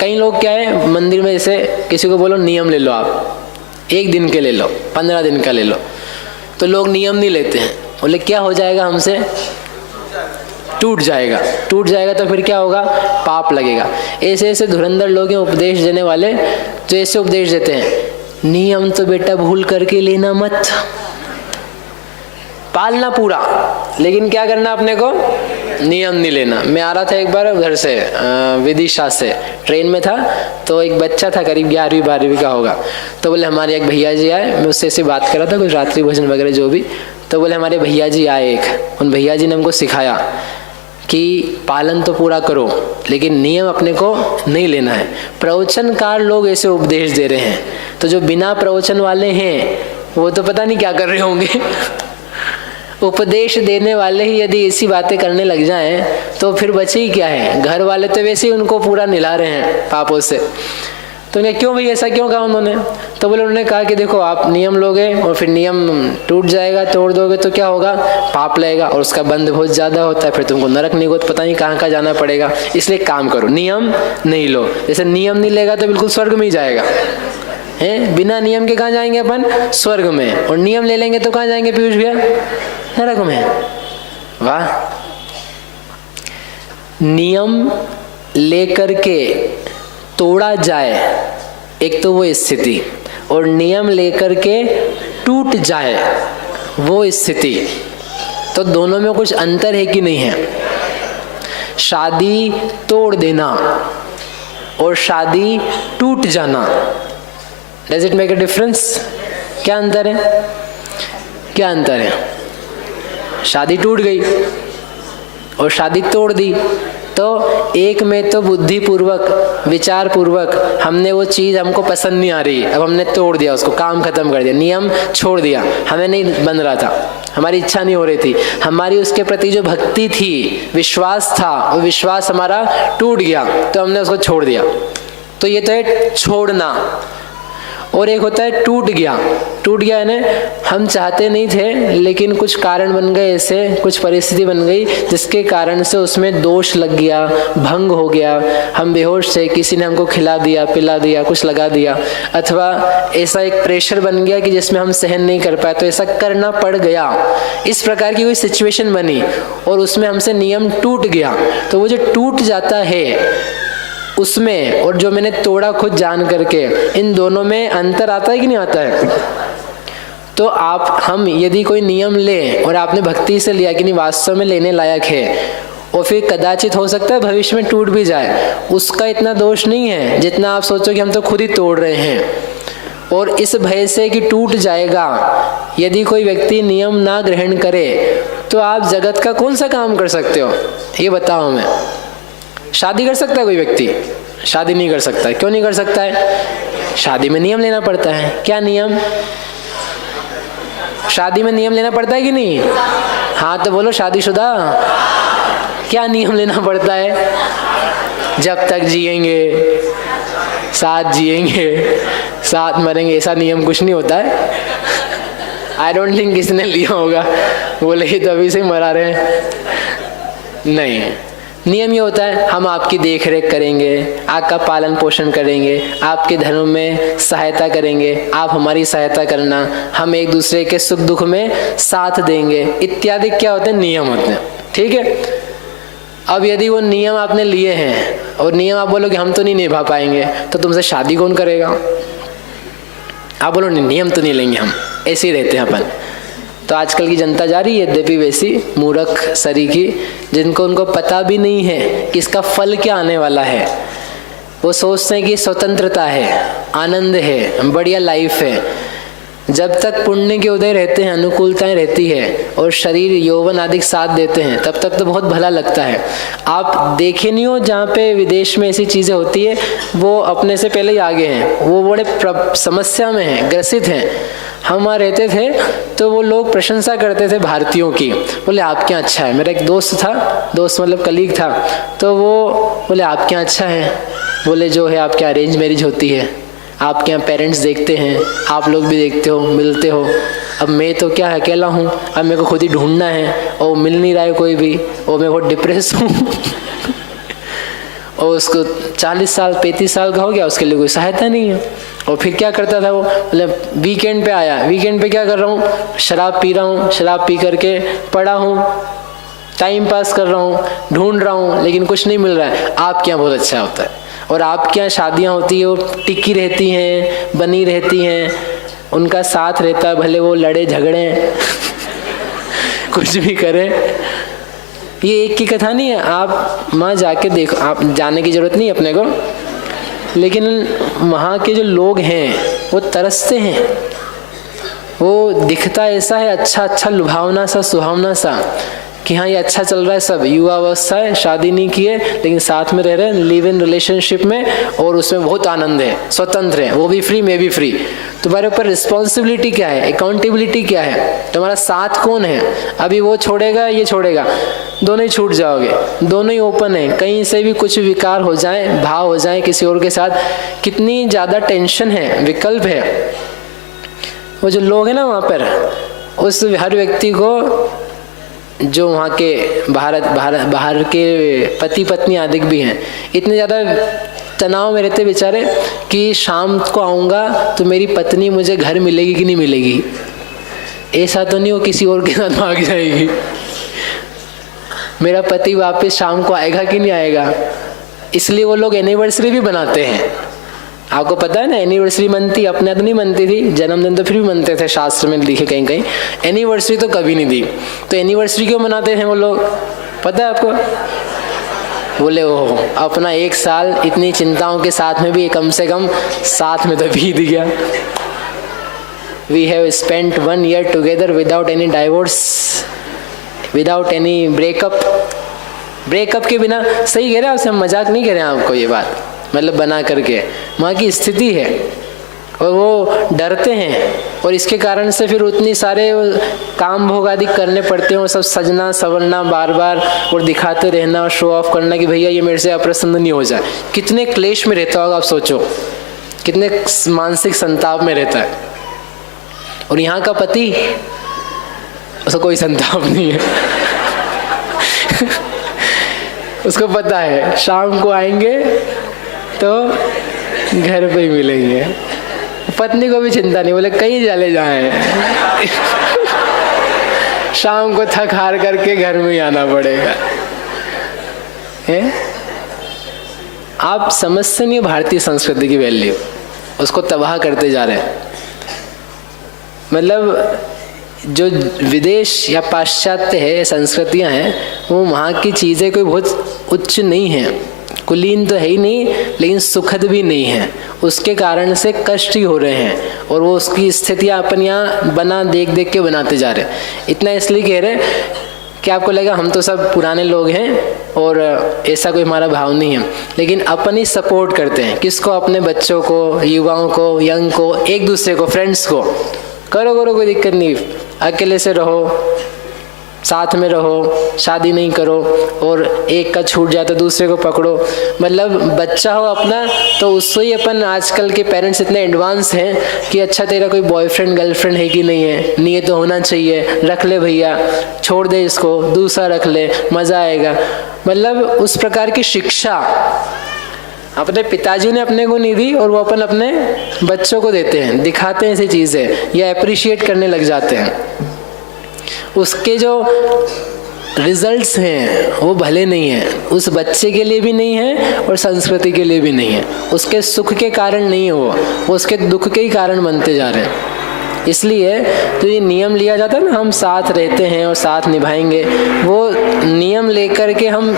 कई लोग क्या है, मंदिर में जैसे किसी को बोलो नियम ले लो, आप 1 दिन के ले लो, 15 दिन का ले लो, तो लोग नियम नहीं लेते हैं। बोले क्या हो जाएगा हमसे, टूट जाएगा। टूट जाएगा तो फिर क्या होगा, पाप लगेगा। ऐसे ऐसे धुरंधर लोग हैं उपदेश देने वाले, जो ऐसे उपदेश देते हैं, नियम तो बेटा भूल करके लेना मत, पालना पूरा, लेकिन क्या करना अपने को, नियम नहीं लेना। मैं आ रहा था एक बार उधर से विदिशा से, ट्रेन में था, तो एक बच्चा था करीब 11वीं 12वीं का होगा, तो बोले हमारे एक भैया जी आए, मैं उससे ऐसे बात कर रहा था कुछ रात्रि भोजन वगैरह जो भी, तो बोले हमारे भैया जी आए एक, उन भैया जी ने हमको सिखाया कि पालन तो पूरा करो लेकिन नियम अपने को नहीं लेना है। प्रवचनकार लोग ऐसे उपदेश दे रहे हैं, तो जो बिना प्रवचन वाले हैं वो तो पता नहीं क्या कर रहे होंगे। उपदेश देने वाले ही यदि ऐसी बातें करने लग जाएं तो फिर बचे ही क्या है। घर वाले तो वैसे ही उनको पूरा निला रहे हैं पापों से। तो उन्हें क्यों भाई ऐसा क्यों कहा उन्होंने, तो बोले उन्होंने कहा कि देखो आप नियम लोगे और फिर नियम टूट जाएगा, तोड़ दोगे तो क्या होगा, पाप लगेगा, और उसका बंध बहुत ज़्यादा होता है, फिर तुमको नरक नहीं हो तो पता नहीं कहाँ कहाँ जाना पड़ेगा। इसलिए काम करो, नियम नहीं लो। जैसे नियम नहीं लेगा तो बिल्कुल स्वर्ग में ही जाएगा, है बिना नियम के कहाँ जाएंगे अपन, स्वर्ग में, और नियम ले लेंगे तो कहाँ जाएंगे पीयूष भैया, नरक में। वाह, नियम लेकर के तोड़ा जाए एक तो वो स्थिति, और नियम लेकर के टूट जाए वो स्थिति, तो दोनों में कुछ अंतर है कि नहीं है। शादी तोड़ देना और शादी टूट जाना, does it make a difference? क्या अंतर है, क्या अंतर है? शादी टूट गई और शादी तोड़ दी, तो एक में तो बुद्धिपूर्वक विचार पूर्वक हमने वो चीज़ हमको पसंद नहीं आ रही, अब हमने तोड़ दिया उसको, काम खत्म कर दिया, नियम छोड़ दिया, हमें नहीं बन रहा था, हमारी इच्छा नहीं हो रही थी, हमारी उसके प्रति जो भक्ति थी, विश्वास था, वो विश्वास हमारा टूट गया तो हमने उसको छोड़ दिया। तो ये तो है छोड़ना। और एक होता है टूट गया। टूट गया है ना, हम चाहते नहीं थे लेकिन कुछ कारण बन गए, ऐसे कुछ परिस्थिति बन गई जिसके कारण से उसमें दोष लग गया, भंग हो गया, हम बेहोश थे, किसी ने हमको खिला दिया, पिला दिया, कुछ लगा दिया, अथवा ऐसा एक प्रेशर बन गया कि जिसमें हम सहन नहीं कर पाए तो ऐसा करना पड़ गया। इस प्रकार की कोई सिचुएशन बनी और उसमें हमसे नियम टूट गया। तो वो जो टूट जाता है उसमें और जो मैंने तोड़ा खुद जान करके, इन दोनों में अंतर आता है कि नहीं आता है? तो हम यदि कोई नियम लें और आपने भक्ति से लिया कि नहीं वास्तव में लेने लायक है, और फिर कदाचित हो सकता है भविष्य में टूट भी जाए, उसका इतना दोष नहीं है जितना आप सोचो कि हम तो खुद ही तोड़ रहे हैं। और इस भय से कि टूट जाएगा, यदि कोई व्यक्ति नियम ना ग्रहण करे तो आप जगत का कौन सा काम कर सकते हो, ये बताओ हमें। शादी कर सकता है कोई व्यक्ति? शादी नहीं कर सकता है। क्यों नहीं कर सकता है? शादी में नियम लेना पड़ता है। क्या नियम? शादी में नियम लेना पड़ता है कि नहीं? हाँ तो बोलो शादीशुदा, क्या नियम लेना पड़ता है? जब तक जिएंगे साथ जिएंगे साथ मरेंगे, ऐसा नियम कुछ नहीं होता है। आई डोंट थिंक किसने लिया होगा, बोले ही तो अभी से मरा रहे हैं। नहीं, नियम ये होता है हम आपकी देख रेख करेंगे, आपका पालन पोषण करेंगे, आपके धर्म में सहायता करेंगे, आप हमारी सहायता करना, हम एक दूसरे के सुख दुख में साथ देंगे, इत्यादि क्या होते हैं, नियम होते हैं। ठीक है। अब यदि वो नियम आपने लिए हैं और नियम आप बोलोगे हम तो नहीं निभा पाएंगे, तो तुमसे शादी कौन करेगा? आप बोलो नहीं, नियम तो नहीं लेंगे हम, ऐसे ही रहते हैं अपन। तो आजकल की जनता जा रही है यद्यपि वैसी मूर्ख सरीखी, जिनको उनको पता भी नहीं है कि इसका फल क्या आने वाला है। वो सोचते हैं कि स्वतंत्रता है, आनंद है, बढ़िया लाइफ है। जब तक पुण्य के उदय रहते हैं, अनुकूलताएं रहती है और शरीर यौवन आदि साथ देते हैं, तब तक तो बहुत भला लगता है। आप देखे नहीं हो जहाँ पे विदेश में ऐसी चीज़ें होती है, वो अपने से पहले ही आगे हैं, वो बड़े समस्या में हैं, ग्रसित हैं। हम वहाँ रहते थे तो वो लोग प्रशंसा करते थे भारतीयों की, बोले आपके यहाँ अच्छा है। मेरा एक दोस्त था, दोस्त मतलब कलीग था, तो वो बोले आपके यहाँ अच्छा है, बोले जो है आपके अरेंज मैरिज होती है, आपके यहाँ पेरेंट्स देखते हैं, आप लोग भी देखते हो, मिलते हो। अब मैं तो क्या अकेला हूँ, अब मेरे को खुद ही ढूंढना है और मिल नहीं रहा है कोई भी, और मैं बहुत डिप्रेस हूँ। और उसको 40 साल 35 साल का हो गया, उसके लिए कोई सहायता नहीं है। और फिर क्या करता था वो, मतलब वीकेंड पे आया, वीकेंड पे क्या कर रहा हूँ, शराब पी रहा हूँ, शराब पी करके पड़ा हूँ, टाइम पास कर रहा हूँ, ढूंढ रहा हूँ, लेकिन कुछ नहीं मिल रहा है। आपके यहाँ बहुत अच्छा होता है, और आपके यहाँ शादियाँ होती है, वो टिकी रहती हैं, बनी रहती हैं, उनका साथ रहता है, भले वो लड़े झगड़े कुछ भी करें। ये एक की कथा नहीं है, आप वहाँ जाके देखो, आप जाने की जरूरत नहीं अपने को, लेकिन वहाँ के जो लोग हैं वो तरसते हैं। वो दिखता ऐसा है अच्छा अच्छा, लुभावना सा, सुहावना सा, कि हाँ ये अच्छा चल रहा है, सब युवा अवस्था है, शादी नहीं की है, लेकिन साथ में रह रहे हैं, लिव इन रिलेशनशिप में, और उसमें बहुत आनंद है, स्वतंत्र है, वो भी फ्री, मैं भी फ्री। तुम्हारे ऊपर रिस्पॉन्सिबिलिटी क्या है, अकाउंटेबिलिटी क्या है, तुम्हारा साथ कौन है। अभी वो छोड़ेगा, ये छोड़ेगा, दोनों ही छूट जाओगे, दोनों ही ओपन है, कहीं से भी कुछ विकार हो जाए, भाव हो जाए किसी और के साथ, कितनी ज़्यादा टेंशन है, विकल्प है। वो जो लोग हैं ना वहाँ पर, उस हर व्यक्ति को, जो वहाँ के बाहर के पति पत्नी आदि भी हैं, इतने ज़्यादा तनाव में रहते बेचारे कि शाम को आऊँगा तो मेरी पत्नी मुझे घर मिलेगी कि नहीं मिलेगी। ऐसा तो नहीं वो किसी और के साथ भाग जाएगी, मेरा पति वापस शाम को आएगा कि नहीं आएगा। इसलिए वो लोग एनिवर्सरी भी बनाते हैं। आपको पता है ना, एनिवर्सरी मनती, अपने तो नहीं मनती थी, जन्मदिन तो फिर भी मनते थे, शास्त्र में लिखे कहीं कहीं, एनिवर्सरी तो कभी नहीं दी। तो एनिवर्सरी क्यों मनाते हैं वो लोग, पता है आपको? बोले ओहो, अपना 1 साल इतनी चिंताओं के साथ में भी कम से कम साथ में तो बीत गया। We have spent 1 year together without any divorce, without any breakup के बिना। सही कह रहे हैं, हम मजाक नहीं कह रहे हैं आपको, ये बात मतलब बना करके, वहाँ की स्थिति है, और वो डरते हैं, और इसके कारण से फिर उतनी सारे काम भोग आदि करने पड़ते हैं, वो सब सजना संवरना बार बार, और दिखाते रहना और शो ऑफ करना कि भैया ये मेरे से अप्रसन्न नहीं हो जाए। कितने क्लेश में रहता होगा आप सोचो, कितने मानसिक संताप में रहता है। और यहाँ का पति, उसको कोई संताप नहीं है उसको पता है शाम को आएंगे तो घर पे ही मिलेंगे, पत्नी को भी चिंता नहीं, बोले कहीं चले जाएं शाम को थक हार करके घर में ही आना पड़ेगा। है? आप समझते नहीं भारतीय संस्कृति की वैल्यू, उसको तबाह करते जा रहे हैं। मतलब जो विदेश या पाश्चात्य है संस्कृतियां हैं, वो वहाँ की चीज़ें कोई बहुत उच्च नहीं है, कुलीन तो है ही नहीं, लेकिन सुखद भी नहीं है, उसके कारण से कष्ट ही हो रहे हैं, और वो उसकी स्थितियाँ अपन यहाँ बना देख देख के बनाते जा रहे हैं। इतना इसलिए कह रहे हैं कि आपको लगा हम तो सब पुराने लोग हैं और ऐसा कोई हमारा भाव नहीं है, लेकिन अपन ही सपोर्ट करते हैं किसको, अपने बच्चों को, युवाओं को, यंग को, एक दूसरे को, फ्रेंड्स को, करो कोई दिक्कत नहीं, अकेले से रहो, साथ में रहो, शादी नहीं करो, और एक का छूट जाए तो दूसरे को पकड़ो। मतलब बच्चा हो अपना तो उससे ही अपन, आजकल के पेरेंट्स इतने एडवांस हैं कि अच्छा तेरा कोई बॉयफ्रेंड गर्लफ्रेंड है कि नहीं है, नहीं है तो होना चाहिए, रख ले भैया, छोड़ दे इसको, दूसरा रख ले, मज़ा आएगा। मतलब उस प्रकार की शिक्षा अपने पिताजी ने अपने को नहीं दी, और वो अपन अपने बच्चों को देते हैं, दिखाते हैं ऐसी चीज़ें, या अप्रिशिएट करने लग जाते हैं। उसके जो रिजल्ट्स हैं वो भले नहीं हैं, उस बच्चे के लिए भी नहीं है और संस्कृति के लिए भी नहीं है, उसके सुख के कारण नहीं है, वो उसके दुख के ही कारण बनते जा रहे हैं। इसलिए तो ये नियम लिया जाता है ना, हम साथ रहते हैं और साथ निभाएंगे, वो नियम लेकर के हम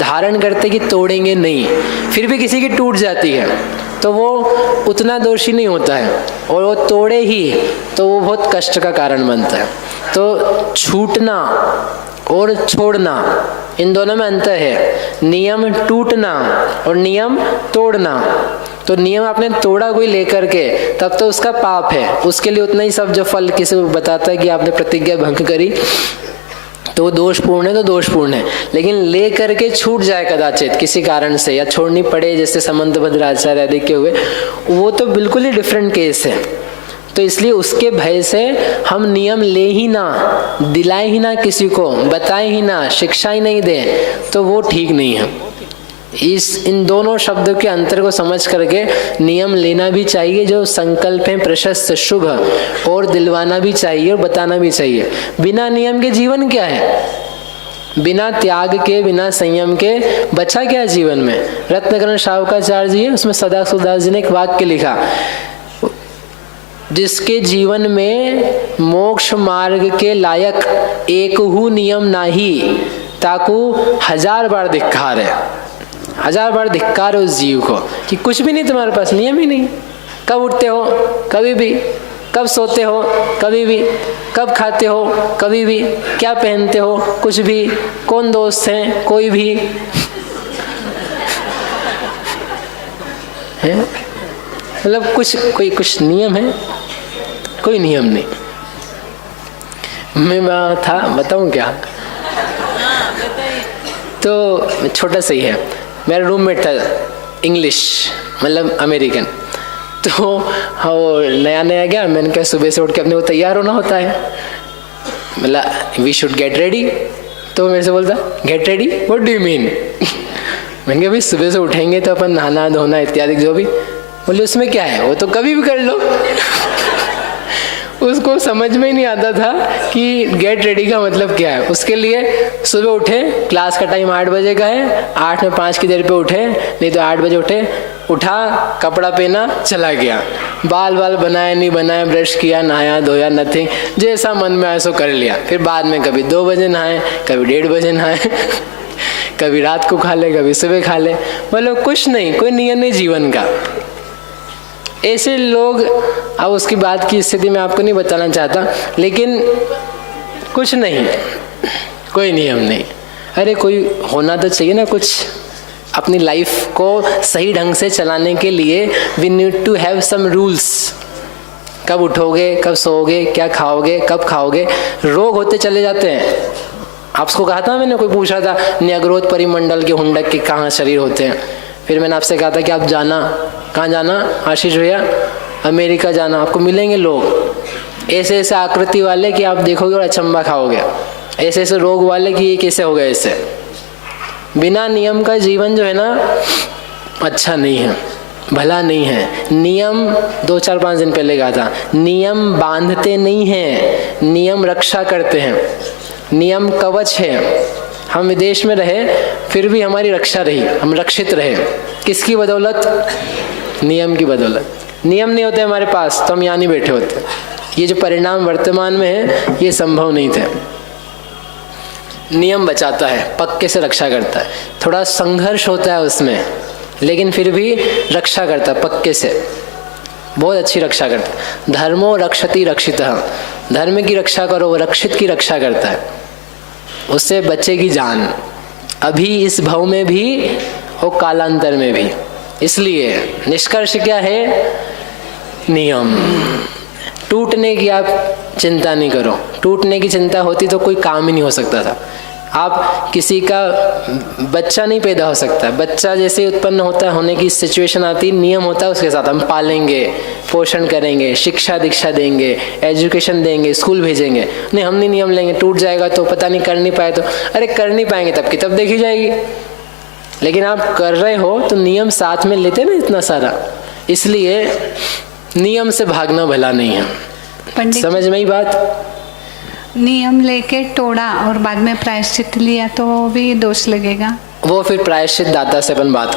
धारण करते कि तोड़ेंगे नहीं, फिर भी किसी की टूट जाती है तो वो उतना दोषी नहीं होता है, और वो तोड़े ही तो वो बहुत कष्ट का कारण बनता है। तो छूटना और छोड़ना, इन दोनों में अंतर है। नियम टूटना और नियम तोड़ना। तो नियम आपने तोड़ा कोई लेकर के, तब तो उसका पाप है, उसके लिए उतना ही सब जो फल किसी को बताता है कि आपने प्रतिज्ञा भंग करी तो दोषपूर्ण है, तो दोषपूर्ण है। लेकिन ले करके छूट जाए कदाचित किसी कारण से, या छोड़नी पड़े, जैसे समंतभद्र आचार्य आदि के हुए, वो तो बिल्कुल ही डिफरेंट केस है। तो इसलिए उसके भय से हम नियम ले ही ना, दिलाए ही ना, किसी को बताए ही ना, शिक्षा ही नहीं दें, तो वो ठीक नहीं है। इन दोनों शब्दों के अंतर को समझ करके नियम लेना भी चाहिए जो संकल्प है प्रशस्त शुभ, और दिलवाना भी चाहिए और बताना भी चाहिए। बिना नियम के जीवन क्या है? बिना त्याग के, बिना संयम के बचा क्या जीवन में? रत्नकरण शावकाचार्य जी है, उसमें सदा सुदास जी ने एक वाक्य लिखा, जिसके जीवन में मोक्ष मार्ग के लायक एक हु नियम नाही, ताकू 1000 बार धिक्कार है। 1000 बार धिक्कार है उस जीव को कि कुछ भी नहीं, तुम्हारे पास नियम ही नहीं। कब उठते हो? कभी भी। कब सोते हो? कभी भी। कब खाते हो? कभी भी। क्या पहनते हो? कुछ भी। कौन दोस्त हैं? कोई भी है? मतलब कुछ नियम है? कोई नियम नहीं। मैं था, बताऊं क्या? तो छोटा सा ही है, मेरा रूममेट था इंग्लिश, मतलब अमेरिकन। तो वो नया गया, मैंने कहा सुबह से उठ के अपने को तैयार होना होता है, मतलब वी शुड गेट रेडी। तो मेरे से बोलता get ready, what do you mean? मैंने कहा भाई सुबह से उठेंगे तो अपन नहाना धोना इत्यादि जो भी। बोले उसमें क्या है, वो तो कभी भी कर लो। उसको समझ में ही नहीं आता था कि गेट रेडी का मतलब क्या है। उसके लिए सुबह उठे, क्लास का टाइम 8 बजे का है, 8 में 5 की देर पे उठे, नहीं तो 8 बजे उठे, उठा, कपड़ा पहना, चला गया। बाल बनाया नहीं बनाया, ब्रश किया, नहाया धोया, नथिंग, जैसा मन में आया सो कर लिया। फिर बाद में कभी 2 बजे नहाए, कभी 1:30 बजे नहाए, कभी रात को खा ले, कभी सुबह खा ले, मतलब कुछ नहीं, कोई नियम नहीं जीवन का। ऐसे लोग, अब उसकी बात की स्थिति मैं आपको नहीं बताना चाहता, लेकिन कुछ नहीं, कोई नियम नहीं। अरे कोई होना तो चाहिए ना कुछ। अपनी लाइफ को सही ढंग से चलाने के लिए we need to have some rules. कब उठोगे, कब सोओगे, क्या खाओगे, कब खाओगे। रोग होते चले जाते हैं। आपको कहा था मैंने, कोई पूछा था न्याग्रोध परिमंडल के हुंडक के कहाँ शरीर होते हैं। फिर मैंने आपसे कहा था कि आप जाना, कहाँ जाना आशीष भैया? अमेरिका जाना, आपको मिलेंगे लोग ऐसे ऐसे आकृति वाले कि आप देखोगे और अचंबा खाओगे। ऐसे ऐसे रोग वाले कि ये कैसे हो गए इससे। बिना नियम का जीवन जो है ना अच्छा नहीं है, भला नहीं है। नियम 2-4-5 दिन पहले कहा था, नियम बांधते नहीं हैं, नियम रक्षा करते हैं। नियम कवच है। हम विदेश में रहे फिर भी हमारी रक्षा रही, हम रक्षित रहे। किसकी बदौलत? नियम की बदौलत। नियम नहीं होते हमारे पास तो हम यहाँ नहीं बैठे होते। ये जो परिणाम वर्तमान में है ये संभव नहीं थे। नियम बचाता है, पक्के से रक्षा करता है। थोड़ा संघर्ष होता है उसमें, लेकिन फिर भी रक्षा करता है पक्के से, बहुत अच्छी रक्षा करता है। धर्मो रक्षति रक्षितः, धर्म की रक्षा करो, वो रक्षित की रक्षा करता है, उससे बचेगी जान, अभी इस भव में भी और कालांतर में भी। इसलिए निष्कर्ष क्या है? नियम। टूटने की आप चिंता नहीं करो। टूटने की चिंता होती तो कोई काम ही नहीं हो सकता था। आप किसी का बच्चा नहीं पैदा हो सकता, बच्चा जैसे उत्पन्न होता है, होने की सिचुएशन आती, नियम होता है उसके साथ। हम पालेंगे, पोषण करेंगे, शिक्षा दीक्षा देंगे, एजुकेशन देंगे, स्कूल भेजेंगे। नहीं, हम नहीं नियम लेंगे, टूट जाएगा तो पता नहीं, कर नहीं पाए तो, अरे कर नहीं पाएंगे तब की तब देखी जाएगी। लेकिन आप कर रहे हो तो नियम साथ में लेते ना इतना सारा, इसलिए नियम से भागना भला नहीं है। समझ में ही बात? नियम लेके तोड़ा और बाद में प्रायश्चित लिया तो भी दोष लगेगा। वो फिर प्रायश्चित दाता से अपन बात